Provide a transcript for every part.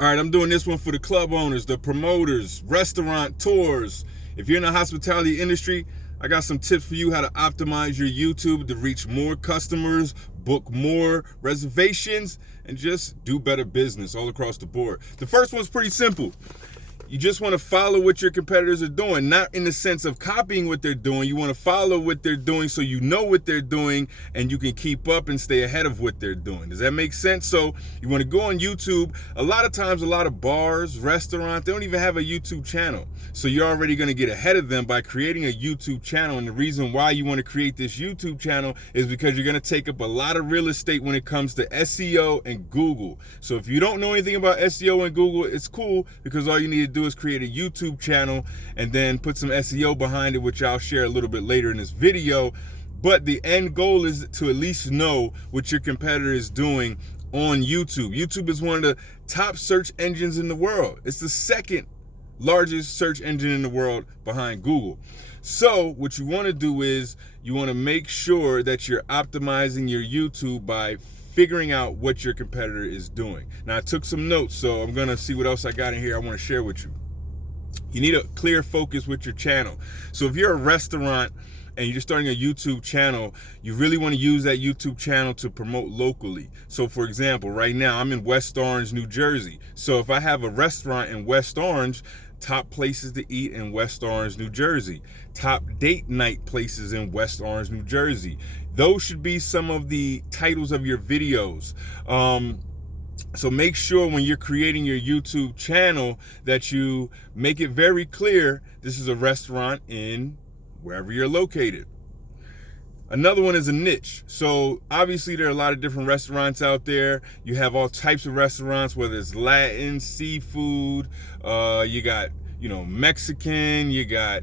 All right, I'm doing this one for the club owners, the promoters, restaurateurs. If you're in the hospitality industry, I got some tips for you how to optimize your YouTube to reach more customers, book more reservations, and just do better business all across the board. The first one's pretty simple. You just want to follow what your competitors are doing, not in the sense of copying what they're doing. You want to follow what they're doing so you know what they're doing and you can keep up and stay ahead of what they're doing. Does that make sense? So you want to go on YouTube. A lot of times, a lot of bars, restaurants, they don't even have a YouTube channel. So you're already going to get ahead of them by creating a YouTube channel. And the reason why you want to create this YouTube channel is because you're going to take up a lot of real estate when it comes to SEO and Google. So if you don't know anything about SEO and Google, it's cool because all you need to do is create a YouTube channel and then put some SEO behind it, which I'll share a little bit later in this video. But the end goal is to at least know what your competitor is doing on YouTube. YouTube is one of the top search engines in the world. It's the second largest search engine in the world behind Google. So what you want to do is you want to make sure that you're optimizing your YouTube by figuring out what your competitor is doing. Now, I took some notes, so I'm going to see what else I got in here I want to share with you. You need a clear focus with your channel. So if you're a restaurant and you're starting a YouTube channel, you really want to use that YouTube channel to promote locally. So for example, right now I'm in West Orange, New Jersey. So if I have a restaurant in West Orange, top places to eat in West Orange, New Jersey, top date night places in West Orange, New Jersey. Those should be some of the titles of your videos. So make sure when you're creating your YouTube channel that you make it very clear this is a restaurant in wherever you're located. Another one is a niche. So obviously there are a lot of different restaurants out there. You have all types of restaurants, whether it's Latin, seafood, you got, Mexican, you got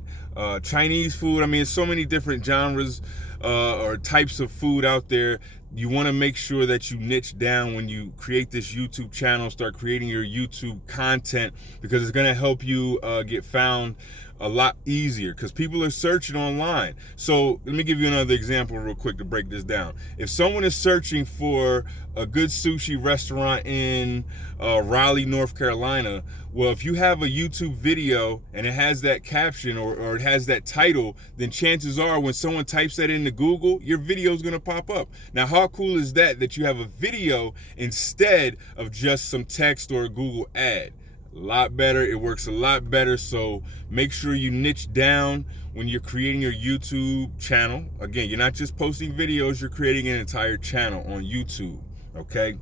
Chinese food. I mean, there's so many different genres or types of food out there. You want to make sure that you niche down when you create this YouTube channel, start creating your YouTube content, because it's going to help you get found a lot easier because people are searching online. So let me give you another example real quick to break this down. If someone is searching for a good sushi restaurant in Raleigh, North Carolina, well, if you have a YouTube video and it has that caption or it has that title, then chances are when someone types that into Google, your video is going to pop up. Now, how cool is that you have a video instead of just some text or a Google ad? A lot better. It works a lot better. So make sure you niche down when you're creating your YouTube channel. Again, you're not just posting videos, you're creating an entire channel on YouTube. Okay.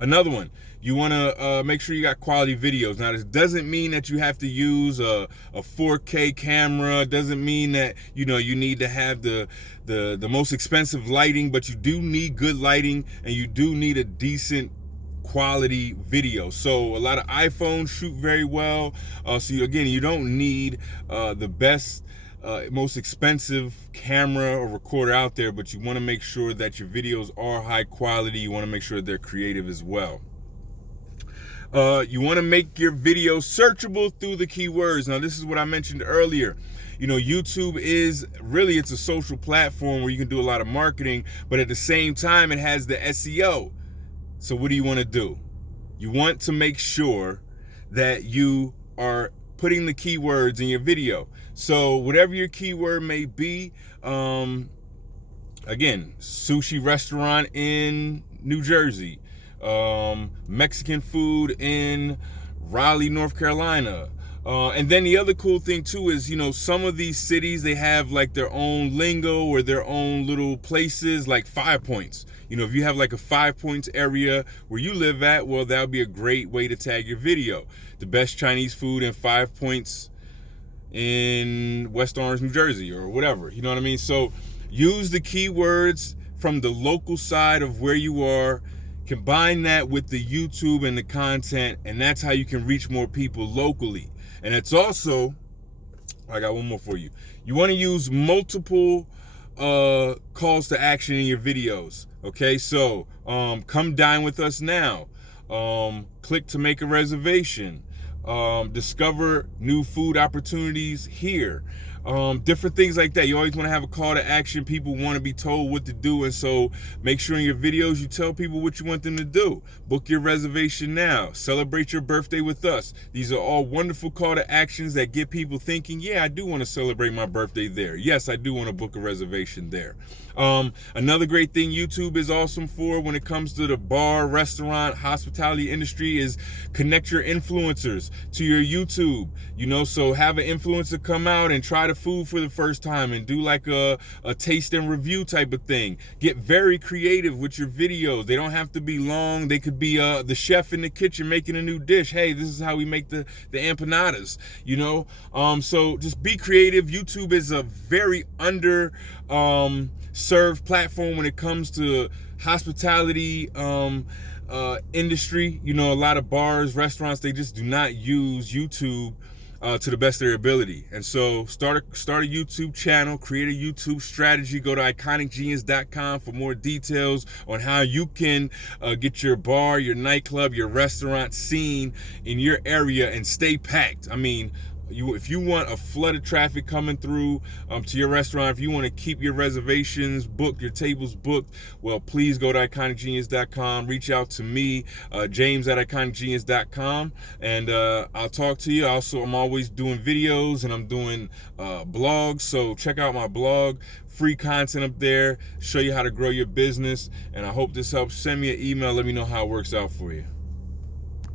Another one, you want to make sure you got quality videos. Now, this doesn't mean that you have to use a 4K camera. It doesn't mean that, you need to have the most expensive lighting, but you do need good lighting and you do need a decent quality video. So a lot of iPhones shoot very well. So you don't need the best, most expensive camera or recorder out there, but you want to make sure that your videos are high quality. You want to make sure they're creative as well. You want to make your videos searchable through the keywords. Now, this is what I mentioned earlier. YouTube is really, it's a social platform where you can do a lot of marketing, but at the same time, it has the SEO. So what do you want to do? You want to make sure that you are putting the keywords in your video. So whatever your keyword may be, again, sushi restaurant in New Jersey, Mexican food in Raleigh, North Carolina. And then the other cool thing too is, some of these cities, they have like their own lingo or their own little places like 5 Points. If you have like a 5 Points area where you live at, well, that would be a great way to tag your video. The best Chinese food in 5 Points in West Orange, New Jersey, or whatever. You know what I mean? So use the keywords from the local side of where you are. Combine that with the YouTube and the content, and that's how you can reach more people locally. And it's also, I got one more for you. You want to use multiple calls to action in your videos. Okay, so come dine with us now. Click to make a reservation. Discover new food opportunities here. different things like that. You always want to have a call to action. People want to be told what to do, and so make sure in your videos you tell people what you want them to do. Book your reservation now. Celebrate your birthday with us. These are all wonderful call to actions that get people thinking, yeah, I do want to celebrate my birthday there. Yes, I do want to book a reservation there. Another great thing YouTube is awesome for when it comes to the bar, restaurant, hospitality industry is connect your influencers to your YouTube. So have an influencer come out and try the food for the first time and do like a taste and review type of thing. Get very creative with your videos. They don't have to be long. They could be the chef in the kitchen making a new dish. Hey, this is how we make the empanadas, so just be creative. YouTube is a very under served platform when it comes to hospitality industry. A lot of bars, restaurants, they just do not use YouTube to the best of their ability. And so start a YouTube channel, create a YouTube strategy. Go to iconicgenius.com for more details on how you can get your bar, your nightclub, your restaurant scene in your area and stay packed. If you want a flood of traffic coming through to your restaurant, if you want to keep your reservations booked, your tables booked, well, please go to iconicgenius.com. Reach out to me, James at iconicgenius.com, and I'll talk to you. Also, I'm always doing videos and I'm doing blogs, so check out my blog. Free content up there, show you how to grow your business, and I hope this helps. Send me an email. Let me know how it works out for you.